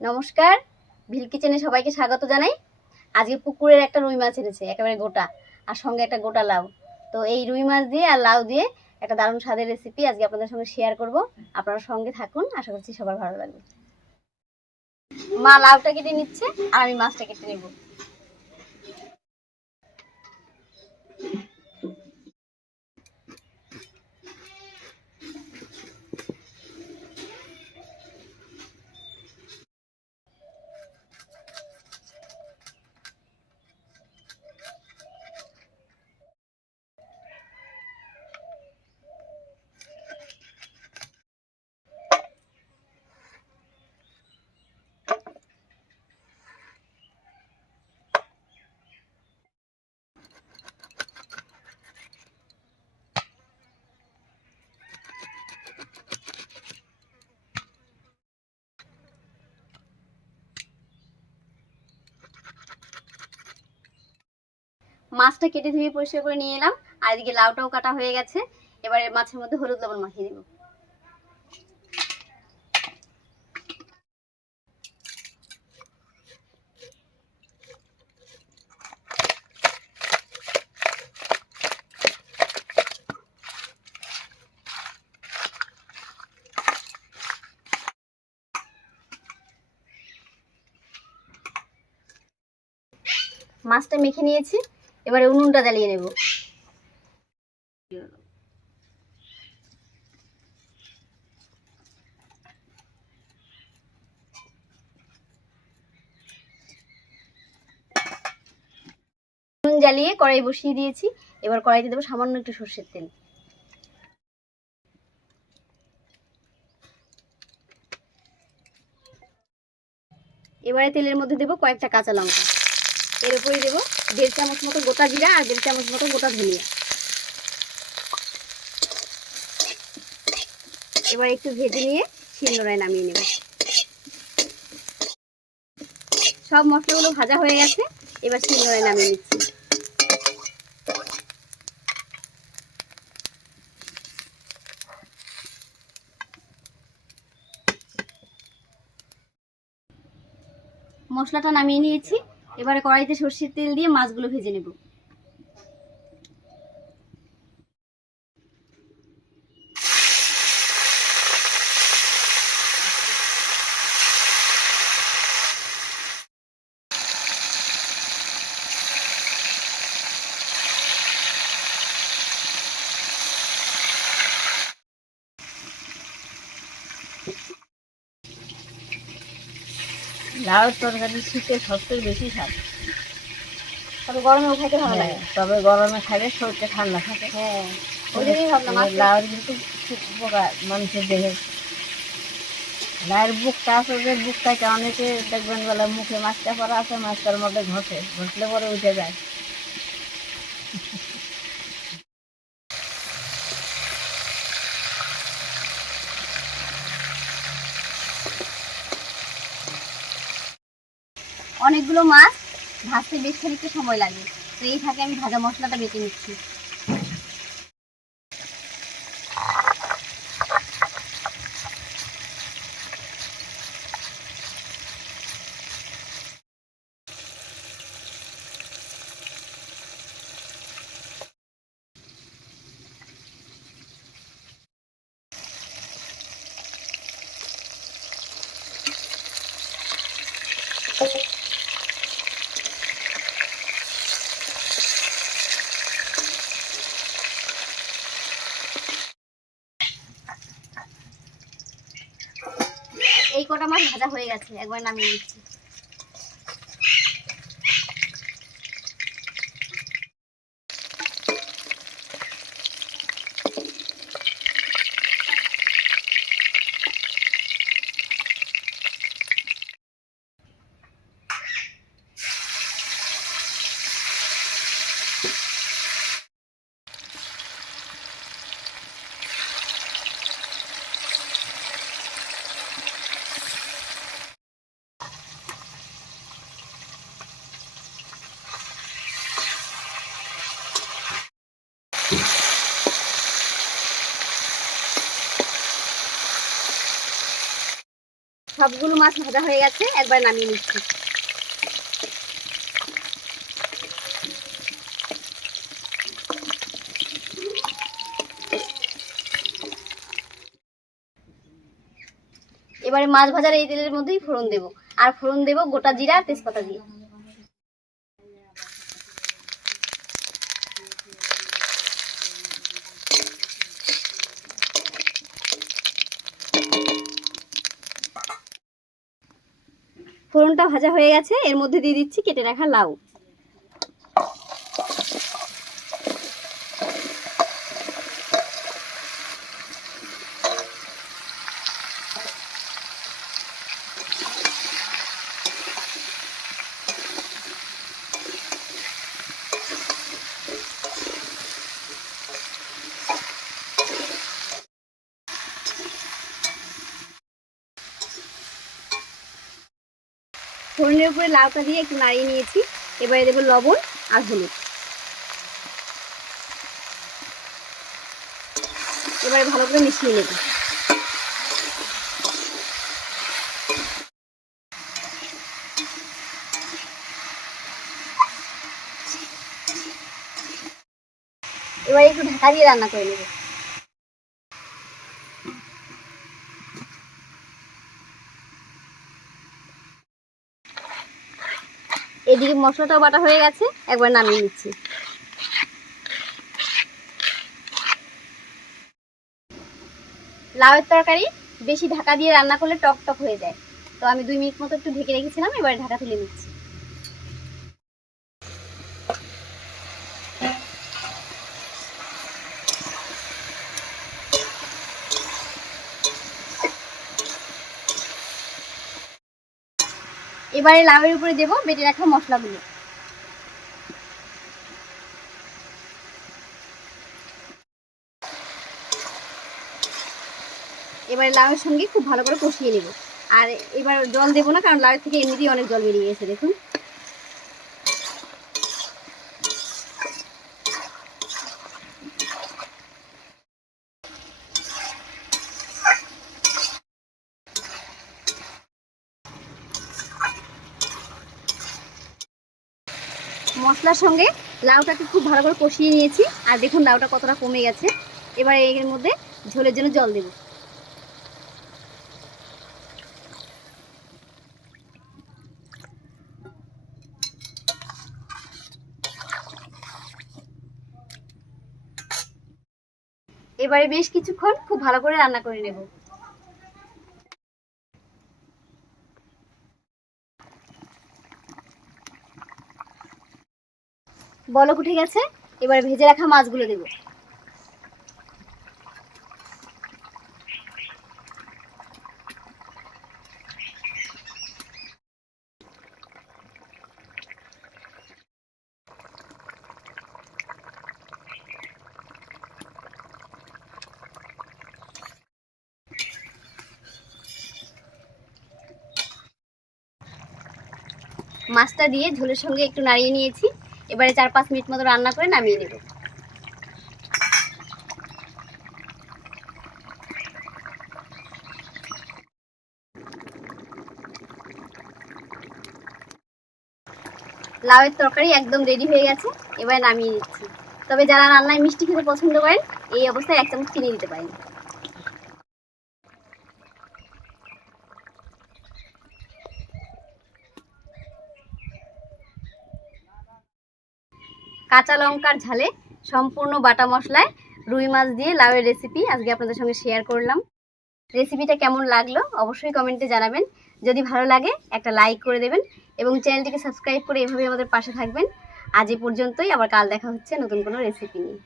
নমস্কার। ভিল কিচেনে সবাইকে স্বাগত জানাই। আজকে পুকুরের একটা রুই মাছ এনেছে, একেবারে গোটা, আর সঙ্গে একটা গোটা লাউ। তো এই রুই মাছ দিয়ে আর লাউ দিয়ে একটা দারুণ স্বাদের রেসিপি আজকে আপনাদের সঙ্গে শেয়ার করব। আপনারা সঙ্গে থাকুন, আশা করছি সবার ভালো লাগবে। মা লাউটা কেটে নিচ্ছে, আর আমি মাছটা কেটে নেব। মাছটা কেটে ধুয়ে পরিষ্কার করে নিয়ে এলাম, আর এদিকে লাউটাও কাটা হয়ে গেছে। এবারে মাছের মধ্যে হলুদ লবণ মাখিয়ে দেবো। মাছটা মেখে নিয়েছি। এবারে উনুনটা জ্বালিয়ে নেব। উনুন জ্বালিয়ে কড়াই বসিয়ে দিয়েছি। এবার কড়াইতে দেবো সামান্য একটু সর্ষের তেল। এবারে তেলের মধ্যে দেবো কয়েকটা কাঁচা লঙ্কা। এর উপরে দেবো দেড় চামচ মতো গোটা জিরা আর দেড় চামচ মতো গোটা ধনিয়া। এবার একটু ভেজে নিয়ে শিলনোড়ায় নামিয়ে নেব। সব মশলাগুলো ভাজা হয়ে গেছে, এবার শিলনোড়ায় নামিয়ে নিচ্ছি। মশলাটা নামিয়ে নিয়েছি। এবারে কড়াইতে সর্ষের তেল দিয়ে মাছগুলো ভেজে নেব। লাউ তরকারি শীতে সবচেয়ে বেশি স্বাদ। তবে গরমেও খাইতে ভালো লাগে। হ্যাঁ, তবে গরমে খাইলে শরীরটা ঠান্ডা থাকে। হ্যাঁ লাউর কিন্তু খুব উপকার মানুষের দেহে। লাউয়ের বুকটা আছে যে বুকটাকে অনেকে দেখবেন বলে মুখে মাছটা পরা আছে মাছটার মধ্যে ঘষে ঘষলে পরে উঠে যায়। অনেকগুলো মাছ ভাজতে বেশ খানিকটা সময় লাগে। তো এই থাকে আমি ভাজা মশলাটা বেটে নিচ্ছি। কটা মাছ ভাজা হয়ে গেছে একবার নামিয়ে নিচ্ছি। সবগুলো মাছ ভাজা হয়ে গেছে, একবার নামিয়ে নিচ্ছি। এবারে মাছ ভাজার এই তেলের মধ্যেই ফোড়ন দেব। আর ফোড়ন দেব গোটা জিরা তেজপাতা দিয়ে। ফোড়নটা ভাজা হয়ে গেছে এর মধ্যে দিয়ে দিচ্ছি কেটে রাখা লাউ। ফোড়নের উপরে লাউটা দিয়ে একটু নাড়িয়ে নিয়েছি। এবারে দেবো লবণ আর হলুদ। এবারে ভালো করে মিশিয়ে নেব। এবারে একটু ঢাকা দিয়ে রান্না করে নেব। এদিকে মশলাটাও বাটা হয়ে গেছে, একবার নামিয়ে নিচ্ছি। লাউয়ের তরকারি বেশি ঢাকা দিয়ে রান্না করলে টক টক হয়ে যায়। তো আমি দুই মিনিট মতো একটু ঢেকে রেখেছিলাম, এবারে ঢাকা তুলে নিচ্ছি। এবারে লাউয়ের উপরে দেবো, বেটে রাখা মশলাগুলো। এবারে লাউয়ের সঙ্গে খুব ভালো করে কষিয়ে নেব। আর এবার জল দেবো না, কারণ লাউয়ের থেকে এমনিতেই অনেক জল বেরিয়ে গেছে, দেখুন। মশলার সঙ্গে লাউটাকে খুব ভালো করে কষিয়ে নিয়েছি। আর দেখুন লাউটা কতটা কমে গেছে। এবারে এর মধ্যে ঝোলের জন্য জল দেব। এবারে বেশ কিছুক্ষণ খুব ভালো করে রান্না করে নেব। বলক উঠে গেছে, এবার ভেজে রাখা মাছগুলো দেব। মাছটা দিয়ে ঝোলের সঙ্গে একটু নাড়িয়ে নিয়েছি। এবারে চার পাঁচ মিনিট মতো রান্না করে নামিয়ে নেব। লাউয়ের তরকারি একদম রেডি হয়ে গেছে, এবারে নামিয়ে নিচ্ছি। তবে যারা রান্নায় মিষ্টি খেতে পছন্দ করেন, এই অবস্থায় এক চামচ চিনি দিতে পারেন। কাঁচা লঙ্কার ঝালে সম্পূর্ণ বাটা মশলায় রুই মাছ দিয়ে লাউয়ের রেসিপি আজকে আপনাদের সঙ্গে শেয়ার করলাম। রেসিপিটা কেমন লাগল অবশ্যই কমেন্টে জানাবেন। যদি ভালো লাগে, একটা লাইক করে দেবেন এবং চ্যানেলটিকে সাবস্ক্রাইব করে এভাবে আমাদের পাশে থাকবেন। আজ এ পর্যন্তই, আবার কাল দেখা হচ্ছে নতুন কোনো রেসিপি নিয়ে।